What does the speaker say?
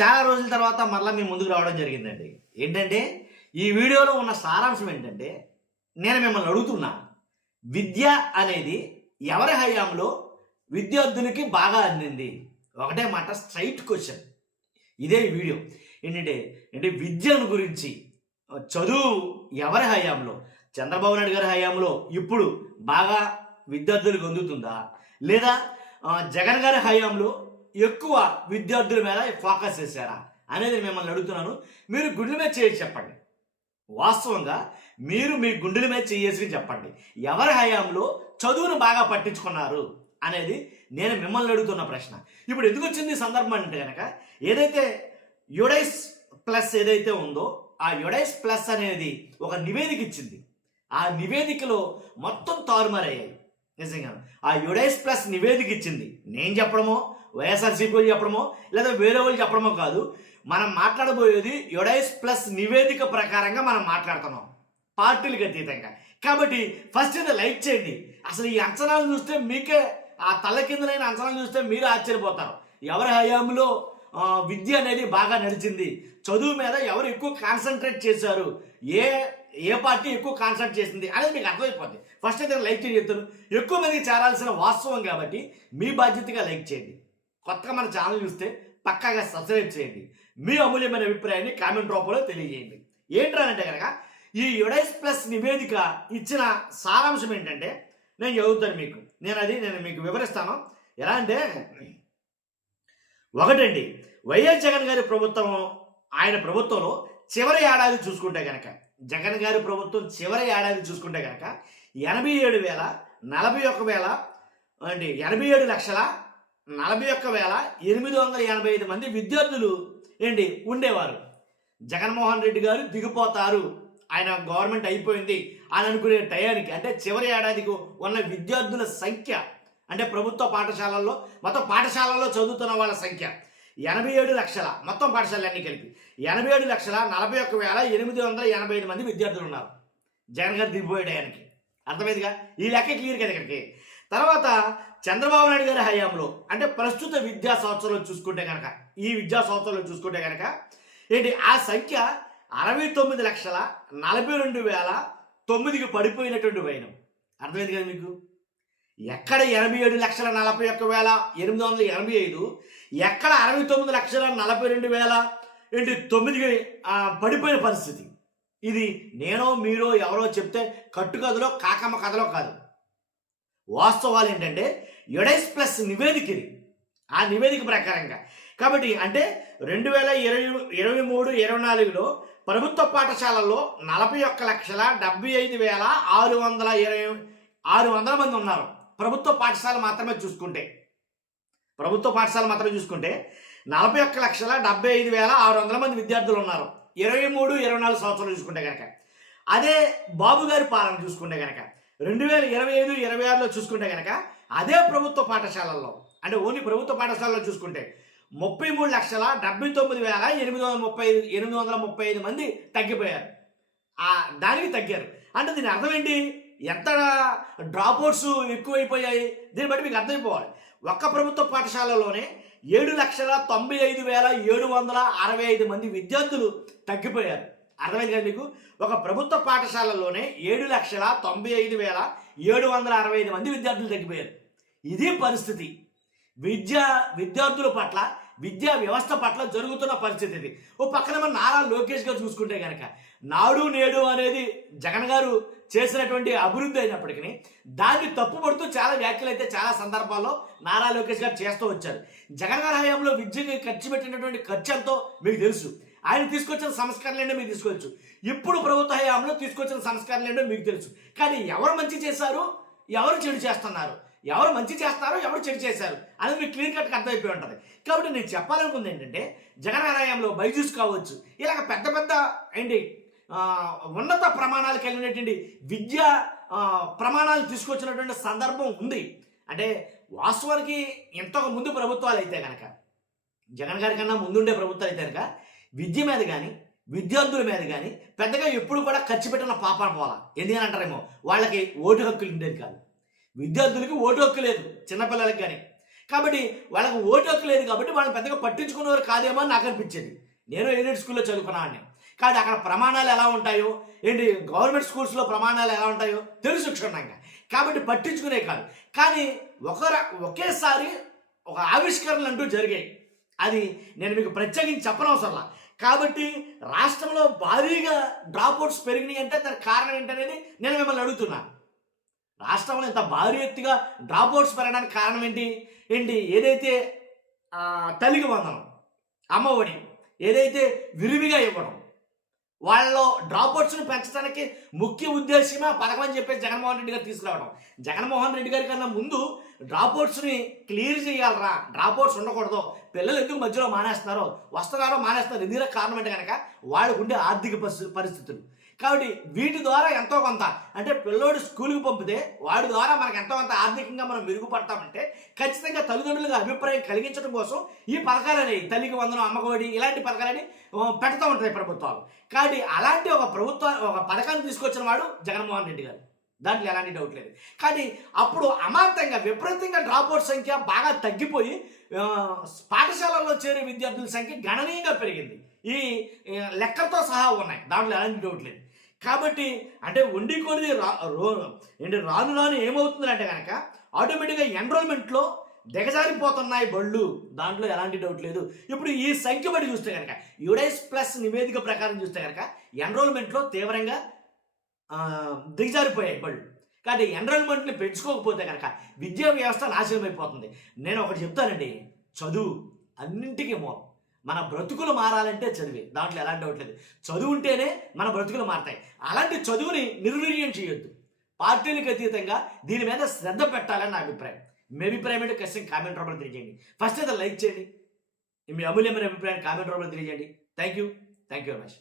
చాలా రోజుల తర్వాత మరలా మీ ముందుకు రావడం జరిగిందండి. ఏంటంటే ఈ వీడియోలో ఉన్న సారాంశం ఏంటంటే, నేను మిమ్మల్ని అడుగుతున్నా, విద్య అనేది ఎవరి హయాంలో విద్యార్థులకి బాగా అందింది? ఒకటే మాట, స్ట్రైట్ క్వశ్చన్. ఇదే వీడియో. ఏంటంటే విద్యను గురించి, చదువు ఎవరి హయాంలో, చంద్రబాబు నాయుడు గారి హయాంలో ఇప్పుడు బాగా విద్యార్థులకు అందుతుందా, లేదా జగన్ గారి హయాంలో ఎక్కువ విద్యార్థుల మీద ఫోకస్ చేశారా అనేది మిమ్మల్ని అడుగుతున్నాను. మీరు గుండెల మీద చేసి చెప్పండి. వాస్తవంగా మీరు మీ గుండెల మీద చేసుకుని చెప్పండి, ఎవరి హయాంలో చదువును బాగా పట్టించుకున్నారు అనేది నేను మిమ్మల్ని అడుగుతున్న ప్రశ్న. ఇప్పుడు ఎందుకు వచ్చింది ఈ సందర్భం అంటే కనుక, ఏదైతే యుడైస్ ప్లస్ ఏదైతే ఉందో, ఆ యుడైస్ ప్లస్ అనేది ఒక నివేదిక ఇచ్చింది. ఆ నివేదికలో మొత్తం తారుమారయ్యాయి. నిజంగా ఆ యుడైస్ ప్లస్ నివేదిక ఇచ్చింది నేను చెప్పడమో, వైఎస్ఆర్సీపీ వాళ్ళు చెప్పడమో, లేదా వేరే వాళ్ళు చెప్పడమో కాదు. మనం మాట్లాడబోయేది యుడైస్ ప్లస్ నివేదిక ప్రకారంగా మనం మాట్లాడుతున్నాం, పార్టీలకు అతీతంగా. కాబట్టి ఫస్ట్ ఇది లైక్ చేయండి. అసలు ఈ అంచనాలు చూస్తే మీకే, ఆ తలకిందులైన అంచనాలు చూస్తే మీరు ఆశ్చర్యపోతారు. ఎవరి హయాంలో విద్య అనేది బాగా నడిచింది, చదువు మీద ఎవరు ఎక్కువ కాన్సన్ట్రేట్ చేశారు, ఏ పార్టీ ఎక్కువ కాన్సన్ట్రేట్ చేసింది అనేది మీకు అర్థమైపోద్ది. ఫస్ట్ అయితే లైక్ చేసి చెప్తాను. ఎక్కువ మందికి చేరాల్సిన వాస్తవం కాబట్టి మీ బాధ్యతగా లైక్ చేయండి. కొత్తగా మన ఛానల్ చూస్తే పక్కాగా సబ్స్క్రైబ్ చేయండి. మీ అమూల్యమైన అభిప్రాయాన్ని కామెంట్ రూపంలో తెలియజేయండి. ఏంటంటే కనుక, ఈ యుడైస్ ప్లస్ నివేదిక ఇచ్చిన సారాంశం ఏంటంటే, నేను చదువుతాను మీకు. నేను మీకు వివరిస్తాను. ఎలా అంటే, ఒకటండి, వైఎస్ జగన్ గారి ప్రభుత్వం, ఆయన ప్రభుత్వంలో చివరి ఏడాది చూసుకుంటే కనుక, జగన్ గారి ప్రభుత్వం చివరి ఏడాది చూసుకుంటే కనుక 87,41,885 మంది విద్యార్థులు ఉండేవారు. జగన్మోహన్ రెడ్డి గారు దిగిపోతారు, ఆయన గవర్నమెంట్ అయిపోయింది అని అనుకునే టయానికి, అంటే చివరి ఏడాదికి ఉన్న విద్యార్థుల సంఖ్య, అంటే ప్రభుత్వ పాఠశాలల్లో మొత్తం పాఠశాలల్లో చదువుతున్న వాళ్ళ సంఖ్య 87 లక్షల, మొత్తం పాఠశాలన్నీ కలిపి 87,41,885 మంది విద్యార్థులు ఉన్నారు జగన్ గారు దిగిపోయే టయానికి. అర్థమైందిగా? ఈ లెక్క క్లియర్ కదా ఇక్కడికి. తర్వాత చంద్రబాబు నాయుడు గారి హయాంలో, అంటే ప్రస్తుత విద్యా సంవత్సరంలో చూసుకుంటే కనుక, ఈ విద్యా సంవత్సరంలో చూసుకుంటే కనుక ఆ సంఖ్య 69,42,009కి పడిపోయినటువంటి వైనం. అర్థమైంది కదా మీకు? ఎక్కడ 87,41,885, ఎక్కడ 69,42,009కి పడిపోయిన పరిస్థితి. ఇది నేనో మీరో ఎవరో చెప్తే కట్టుకథలో, కాకమ్మ కథలో కాదు. వాస్తవాలు ఏంటంటే యుడైస్ ప్లస్ నివేదిక ఇది, ఆ నివేదిక ప్రకారంగా. కాబట్టి అంటే 2023-24లో ప్రభుత్వ పాఠశాలల్లో 41,75,600 మంది ఉన్నారు. ప్రభుత్వ పాఠశాల మాత్రమే చూసుకుంటే 41,75,600 మంది విద్యార్థులు ఉన్నారు 23-24 సంవత్సరాలు చూసుకుంటే కనుక. అదే బాబు గారి పాలన చూసుకుంటే కనుక 2025-26లో చూసుకుంటే కనుక, అదే ప్రభుత్వ పాఠశాలల్లో, అంటే ఓన్లీ ప్రభుత్వ పాఠశాలలో చూసుకుంటే 33,69,835 మంది తగ్గిపోయారు. దానికి తగ్గారు. అంటే దీని అర్థం ఏంటి? ఎంత డ్రాప్అవుట్స్ ఎక్కువైపోయాయి దీన్ని బట్టి మీకు అర్థమైపోవాలి. ఒక్క ప్రభుత్వ పాఠశాలలోనే 7,95,765 మంది విద్యార్థులు తగ్గిపోయారు. అర్థమైంది కదా మీకు? ఒక ప్రభుత్వ పాఠశాలలోనే 7,95,765 మంది విద్యార్థులు తగ్గిపోయారు. ఇదే పరిస్థితి విద్యార్థుల పట్ల, విద్యా వ్యవస్థ పట్ల జరుగుతున్న పరిస్థితి ఇది. ఓ పక్కన మన నారా లోకేష్ గారు చూసుకుంటే కనుక, నాడు నేడు అనేది జగన్ గారు చేసినటువంటి అభివృద్ధి అయినప్పటికీ దాన్ని తప్పుపడుతూ చాలా వ్యాఖ్యలు అయితే చాలా సందర్భాల్లో నారా లోకేష్ గారు చేస్తూ వచ్చారు. జగన్ గారి హయాంలో విద్యకి ఖర్చు పెట్టినటువంటి ఖర్చు ఎంతో మీకు తెలుసు. ఆయన తీసుకొచ్చిన సంస్కరణలు ఏంటో మీకు తీసుకోవచ్చు. ఇప్పుడు ప్రభుత్వ హయాంలో తీసుకొచ్చిన సంస్కరణలు ఏంటో మీకు తెలుసు. కానీ ఎవరు మంచి చేశారు, ఎవరు చెడు చేస్తున్నారు, ఎవరు మంచి చేస్తారో ఎవరు చెడు చేశారు అనేది మీకు క్లియర్ కట్గా అర్థమైపోయి ఉంటుంది. కాబట్టి నేను చెప్పాలనుకుంది ఏంటంటే, జగన్ హయాంలో బైజూస్ కావచ్చు, ఇలాగ పెద్ద పెద్ద ఉన్నత ప్రమాణాలకు వెళ్ళినటువంటి విద్యా ప్రమాణాలు తీసుకొచ్చినటువంటి సందర్భం ఉంది. అంటే వాస్తవానికి ఇంతకు ముందు ప్రభుత్వాలు అయితే కనుక, జగన్ గారి కన్నా ముందుండే ప్రభుత్వాలు అయితే కనుక విద్య మీద కానీ, విద్యార్థుల మీద కానీ పెద్దగా ఎప్పుడు కూడా ఖర్చు పెట్టిన పాపాన పోలా. ఎందుకని అంటారేమో, వాళ్ళకి ఓటు హక్కులు ఉండేది కాదు. విద్యార్థులకి ఓటు హక్కు లేదు, చిన్నపిల్లలకి కానీ. కాబట్టి వాళ్ళకి ఓటు హక్కు లేదు కాబట్టి వాళ్ళని పెద్దగా పట్టించుకునేవారు కాదేమో అని నాకు అనిపించేది. నేను ఎయిడెడ్ స్కూల్లో చదువుకున్నాను. కానీ అక్కడ ప్రమాణాలు ఎలా ఉంటాయో ఏంటి, గవర్నమెంట్ స్కూల్స్లో ప్రమాణాలు ఎలా ఉంటాయో తెలుసు క్షుణ్ణంగా. కాబట్టి పట్టించుకునే కాదు. కానీ ఒకేసారి ఒక ఆవిష్కరణలు అంటూ జరిగాయి. అది నేను మీకు ప్రత్యేకించి చెప్పనవసరంలా. కాబట్టి రాష్ట్రంలో భారీగా డ్రాప్అవుట్స్ పెరిగినాయి అంటే దానికి కారణం ఏంటనేది నేను మిమ్మల్ని అడుగుతున్నాను. రాష్ట్రంలో ఇంత భారీ ఎత్తుగా డ్రాప్అవుట్స్ పెరగడానికి కారణం ఏంటి ఏదైతే తల్లికి వందనం, అమ్మఒడి ఏదైతే విరివిగా ఇవ్వడం, వాళ్ళలో డ్రాప్అవుట్స్ని పెంచడానికి ముఖ్య ఉద్దేశమే పథకం అని చెప్పేసి జగన్మోహన్ రెడ్డి గారు తీసుకురావడం. జగన్మోహన్ రెడ్డి గారి కన్నా ముందు డ్రాప్అవుట్స్ని క్లియర్ చేయాలరా, డ్రాప్అవుట్స్ ఉండకూడదు, పిల్లలు ఎందుకు మధ్యలో మానేస్తున్నారో, వస్తున్నారో మానేస్తున్నారు, ఎందుకు కారణం అంటే కనుక వాళ్ళకు ఉండే ఆర్థిక పరిస్థితులు. కాబట్టి వీటి ద్వారా ఎంతో కొంత అంటే పిల్లోడు స్కూల్కి పంపితే వాడి ద్వారా మనకు ఎంతో కొంత ఆర్థికంగా మనం మెరుగుపడతామంటే ఖచ్చితంగా తల్లిదండ్రులుగా అభిప్రాయం కలిగించడం కోసం ఈ పథకాలని, తల్లికి వందనం, అమ్మఒడి ఇలాంటి పథకాలని పెడతా ఉంటాయి ప్రభుత్వాలు. కాబట్టి అలాంటి ఒక పథకాన్ని తీసుకొచ్చిన వాడు జగన్మోహన్ రెడ్డి గారు, దాంట్లో ఎలాంటి డౌట్ లేదు. కానీ అప్పుడు అమాంతంగా విపరీతంగా డ్రాప్అవుట్ సంఖ్య బాగా తగ్గిపోయి పాఠశాలల్లో చేరే విద్యార్థుల సంఖ్య గణనీయంగా పెరిగింది. ఈ లెక్కలతో సహా ఉన్నాయి, దాంట్లో ఎలాంటి డౌట్ లేదు. కాబట్టి అంటే ఉండి కొనిది రాను రాను ఏమవుతుందంటే కనుక ఆటోమేటిక్గా ఎన్రోల్మెంట్లో దిగజారిపోతున్నాయి బళ్ళు, దాంట్లో ఎలాంటి డౌట్ లేదు. ఇప్పుడు ఈ సంఖ్య బట్టి చూస్తే కనుక యుడైస్ ప్లస్ నివేదిక ప్రకారం చూస్తే కనుక ఎన్రోల్మెంట్లో తీవ్రంగా దిగజారిపోయాయి బళ్ళు. కాబట్టి ఎన్రోల్మెంట్ని పెంచుకోకపోతే కనుక విద్యా వ్యవస్థ నాశనం అయిపోతుంది. నేను ఒకటి చెప్తానండి, చదువు అన్నింటికీ మూలం. మన బ్రతుకులు మారాలంటే చదివే, దాంట్లో ఎలాంటి డౌట్ లేదు. చదువు ఉంటేనే మన బ్రతుకులు మారతాయి. అలాంటి చదువుని నిర్వీర్యం చేయొద్దు. పార్టీలకు అతీతంగా దీని మీద శ్రద్ధ పెట్టాలని నా అభిప్రాయం. మీ అభిప్రాయం ఏంటో ఖచ్చితంగా కామెంట్ రూపంలో తెలియజేయండి. ఫస్ట్ అయితే లైక్ చేయండి, మీ అమూల్యమైన అభిప్రాయాన్ని కామెంట్ రూపంలో తెలియజేయండి. Thank you very much.